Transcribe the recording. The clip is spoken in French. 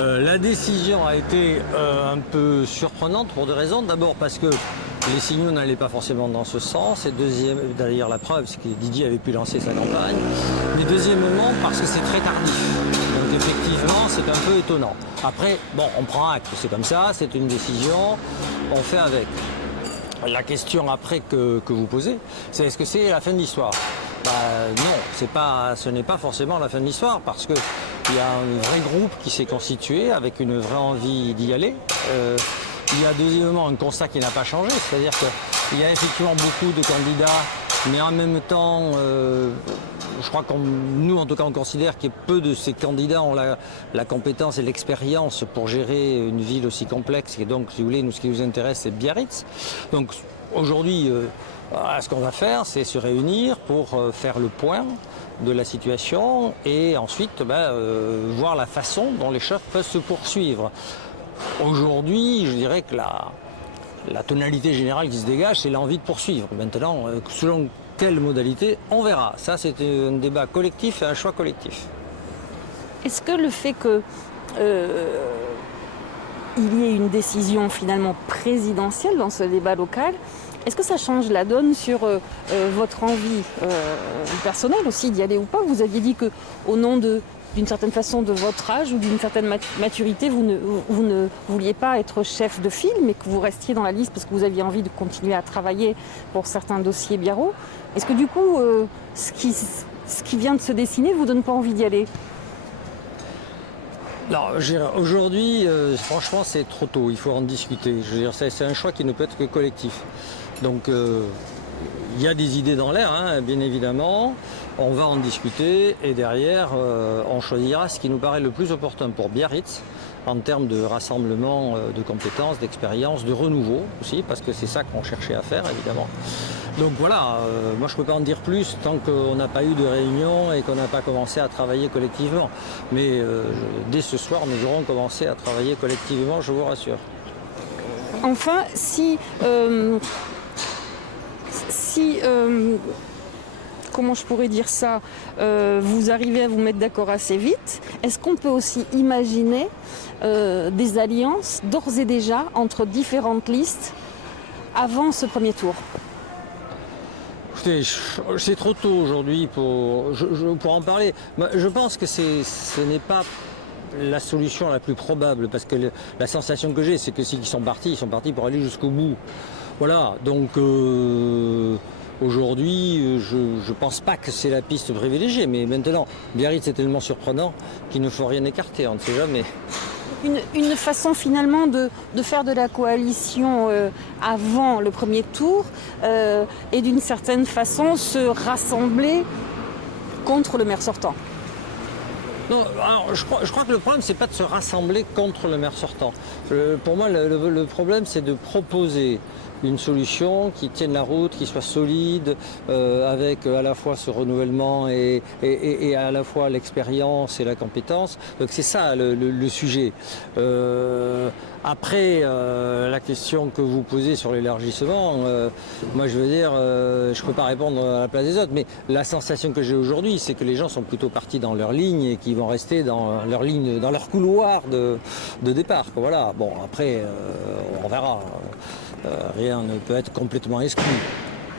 La décision a été un peu surprenante pour deux raisons. D'abord parce que les signaux n'allaient pas forcément dans ce sens. Et deuxième, d'ailleurs la preuve, c'est que Didier avait pu lancer sa campagne. Mais deuxièmement parce que c'est très tardif. Donc effectivement, c'est un peu étonnant. Après, bon, on prend acte, c'est comme ça, c'est une décision, on fait avec. La question après que vous posez, c'est est-ce que c'est la fin de l'histoire? Non, ce n'est pas forcément la fin de l'histoire parce qu'il y a un vrai groupe qui s'est constitué avec une vraie envie d'y aller. Il y a deuxièmement un constat qui n'a pas changé, c'est-à-dire qu'il y a effectivement beaucoup de candidats, mais en même temps, je crois que nous, en tout cas, on considère que peu de ces candidats ont la compétence et l'expérience pour gérer une ville aussi complexe. Et donc, si vous voulez, nous, ce qui nous intéresse, c'est Biarritz. Donc, aujourd'hui, ce qu'on va faire, c'est se réunir pour faire le point de la situation et ensuite voir la façon dont les choses peuvent se poursuivre. Aujourd'hui, je dirais que la tonalité générale qui se dégage, c'est l'envie de poursuivre. Maintenant, selon quelle modalité, on verra. Ça, c'est un débat collectif et un choix collectif. Est-ce que le fait que il y ait une décision finalement présidentielle dans ce débat local, est-ce que ça change la donne sur votre envie personnelle aussi d'y aller ou pas? Vous aviez dit qu'au nom d'une certaine façon de votre âge ou d'une certaine maturité, vous ne vouliez pas être chef de file, mais que vous restiez dans la liste parce que vous aviez envie de continuer à travailler pour certains dossiers biarro. Est-ce que du coup, ce qui vient de se dessiner vous donne pas envie d'y aller? Aujourd'hui, franchement, c'est trop tôt. Il faut en discuter. C'est un choix qui ne peut être que collectif. Donc, il y a des idées dans l'air, hein, bien évidemment. On va en discuter et derrière, on choisira ce qui nous paraît le plus opportun pour Biarritz en termes de rassemblement de compétences, d'expérience, de renouveau aussi, parce que c'est ça qu'on cherchait à faire, évidemment. Donc voilà, moi je ne peux pas en dire plus tant qu'on n'a pas eu de réunion et qu'on n'a pas commencé à travailler collectivement. Mais dès ce soir, nous aurons commencé à travailler collectivement, je vous rassure. Enfin, comment je pourrais dire ça, vous arrivez à vous mettre d'accord assez vite, est-ce qu'on peut aussi imaginer des alliances d'ores et déjà entre différentes listes avant ce premier tour? Écoutez, c'est trop tôt aujourd'hui pour en parler. Je pense que ce n'est pas la solution la plus probable parce que la sensation que j'ai, c'est que s'ils sont partis, ils sont partis pour aller jusqu'au bout. Voilà, donc aujourd'hui, je ne pense pas que c'est la piste privilégiée, mais maintenant, Biarritz est tellement surprenant qu'il ne faut rien écarter, on ne sait jamais. Une façon finalement de faire de la coalition avant le premier tour et d'une certaine façon se rassembler contre le maire sortant. Non, alors je crois que le problème, c'est pas de se rassembler contre le maire sortant. Pour moi, le problème, c'est de proposer une solution qui tienne la route, qui soit solide, avec à la fois ce renouvellement et à la fois l'expérience et la compétence. Donc c'est ça le sujet. Après, la question que vous posez sur l'élargissement, moi je veux dire, je ne peux pas répondre à la place des autres, mais la sensation que j'ai aujourd'hui, c'est que les gens sont plutôt partis dans leur ligne et qu'ils vont rester dans leur ligne, dans leur couloir de départ. Voilà. Bon, après, on verra. Rien ne peut être complètement exclu.